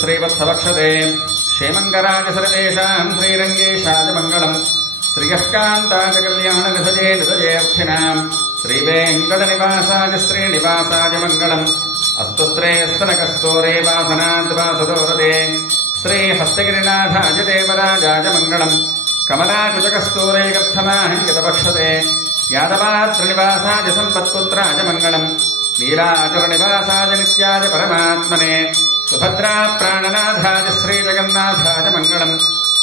श्रीवत्सवक्षते क्षेमङ्गराज सर्वेषां श्रीरङ्गेशाय मङ्गलम् श्रियः कान्ताय कल्याणनिधये निधयेऽर्थिनां श्रीवेङ्कटनिवासाय श्रीनिवासाय मङ्गलम् अस्तु श्रेयस्तनकस्तूरे वासनाद्वासदोरदे श्रीहस्तगिरिनाथाय देवराजाय मङ्गलम् कमलाकुचकस्तूरे गर्थमाहङ्गितपक्षते यादवात्रनिवासाय सम्पत्पुत्राय मङ्गलम् नीलाचलनिवासाय नित्याय परमात्मने सुभद्रा प्राणनाथाय श्रीजगन्नाथाय मङ्गलम्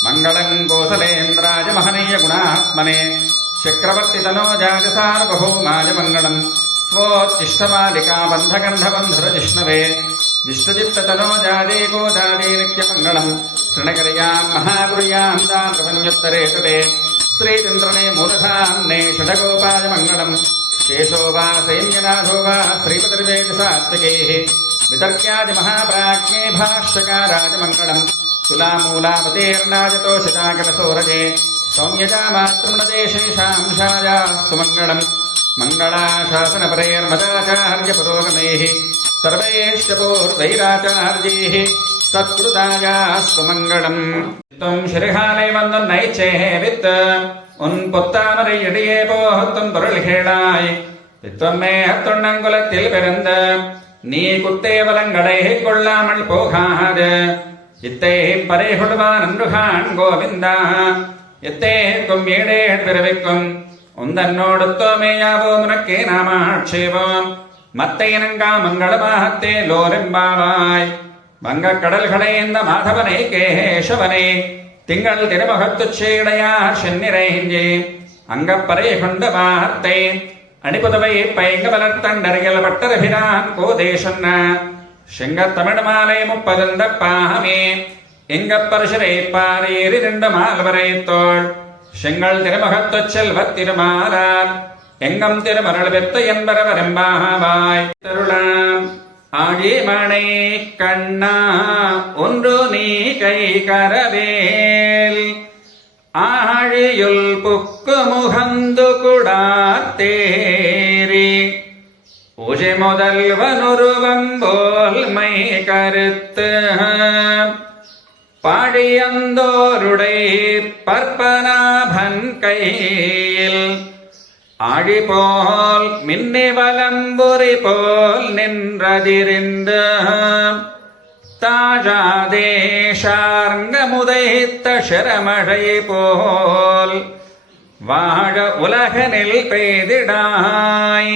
मङ्गलम् कोसलेन्द्राय महनीय गुणात्मने चक्रवर्तितनोजाय सार्वभौमाय मङ्गलम् स्वोत्तिष्ठमालिका बन्धगन्धबन्धुरजिष्णवे विष्णुचित्ततनोजादे गोदादे नित्यमङ्गलम् शृणकर्याम् महागुर्याम् दानवन्युत्तरे तटे श्रीचन्द्रने मूलधाम्ने षडगोपाय मङ्गलम् शेषो वा सैन्यनाथो वा श्रीपतिर्वेदसात्विकैः वितर्क्यादि महाप्राज्ञे भाष्यकाराय मङ्गलम् तुलामूलावतीर्णाय तोषिताकलसोरजे सौम्यजामातृमणदेशेषांशायास्तु मङ्गलम् मङ्गलाशासनपरेर्मदाचार्यपुरोगमैः सर्वैश्च पूर्वैराचार्यैः सत्कृतायास्तु मङ्गलम् त्वं श्रीहाले वन्दं नैच्छेवित् உன் பொத்தாமரை இடையே போகத்தும் பொருள் கேளாய் பித்வமே துண்ணங்குலத்தில் பிறந்த நீ குத்தேவலங்களை கொள்ளாமல் போகாது இத்தை பறை கொள்வான் அன்றுகான் கோவிந்தா எத்தேக்கும் ஏடே பிறவிக்கும் உந்தன்னோடு தோமேயாவோ உனக்கே நாம ஆட்சேபம் மத்த இனங்கா மங்களமாகத்தே லோரெம்பாவாய் வங்கக் கடல்களை இந்த மாதவனை கேசவனை திங்கள் திருமுகத்துச்சேடையார் சென்னிறைஞ்சி அங்கப்பறை கொண்ட வார்த்தை அணிபுதவை பைங்க வளர்த்தண்டறியல் பட்டரபிரான் கோதேசன்ன செங்கத் தமிழ் மாலை 30 பாகமே எங்கப்பரிசரை பாரேறி 2 மால்வரை தோள் செங்கல் திருமுகத்துச் செல்வத் திருமாலார் எங்கம் திருமருள் பெத்த என்பரவரெம்பாவாய் தருளாம் ஆழிமணை கண்ணா ஒன்று நீ கை கரவேல் ஆழியுள் புக்கு முகந்து குடார்த்தேரி உஜை முதல்வனொருவம்போல் மை கருத்து பாழியந்தோருடை பற்பனாபன் கையில் ஆழி போல் மின்னி வலம்புரி போல் நின்றதிரிந்த தாழாதேஷார்ங்கமுதைத்த சிரமழை போல் வாழ உலகனில் பெய்திடாய்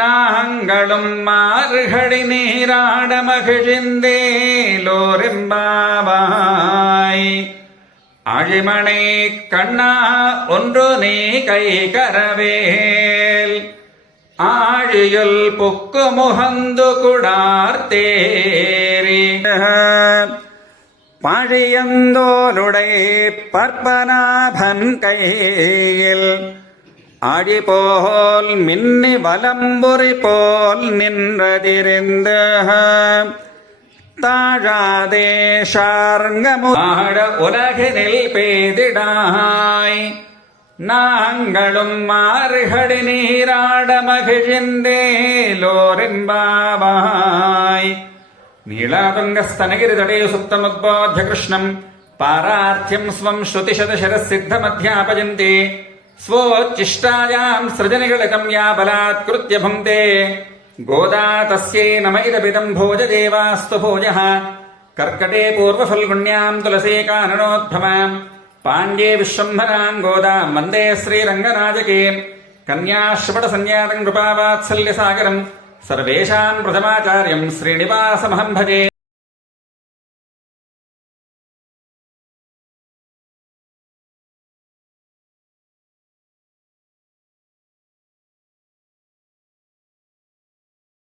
நாங்களும் மாறுகடி நீராட மகிழ்ந்தேலோரெம்பாவாய் ஆழிமணை கண்ணா ஒன்று நீ கை கரவேல் ஆழியுள் புக்கு முகந்து குடார்த்தேரி பாழியந்தோருடை பற்பனாபன் கையில் ஆழி போல் மின்னி வலம்புரி போல் நின்றதிரிந்த தாழாதேஷார்ங்கமுட உலகினில் பெய்திடாய் நாங்களும் மாறுகடி நீராட மகிழ்ந்தேலோரெம்பாவாய் நீளாதுங்கஸ்தனகிரிதடே சுப்தமுத்போத்ய கிருஷ்ணம் பாரார்த்தியம் ஸ்வம் ஸ்ருதிசதசிரசித்தமத்யாபயந்தி ஸ்வோச்சிஷ்டாயாம் சృజనిగళితం யா பலாத்கிருத்ய புங்கே गोदा तस्यै नम इदमिदं भोजदेवास्तु भोजः कर्कटे पूर्वफल्गुण्यां तुलसी काननोद्भवां पाण्ड्ये विश्वम्भरां गोदां वन्दे श्रीरङ्गनायके कन्याश्रवणसंज्ञातं कृपावात्सल्यसागरं सर्वेषां प्रथमाचार्यं श्रीनिवासमहं भजे।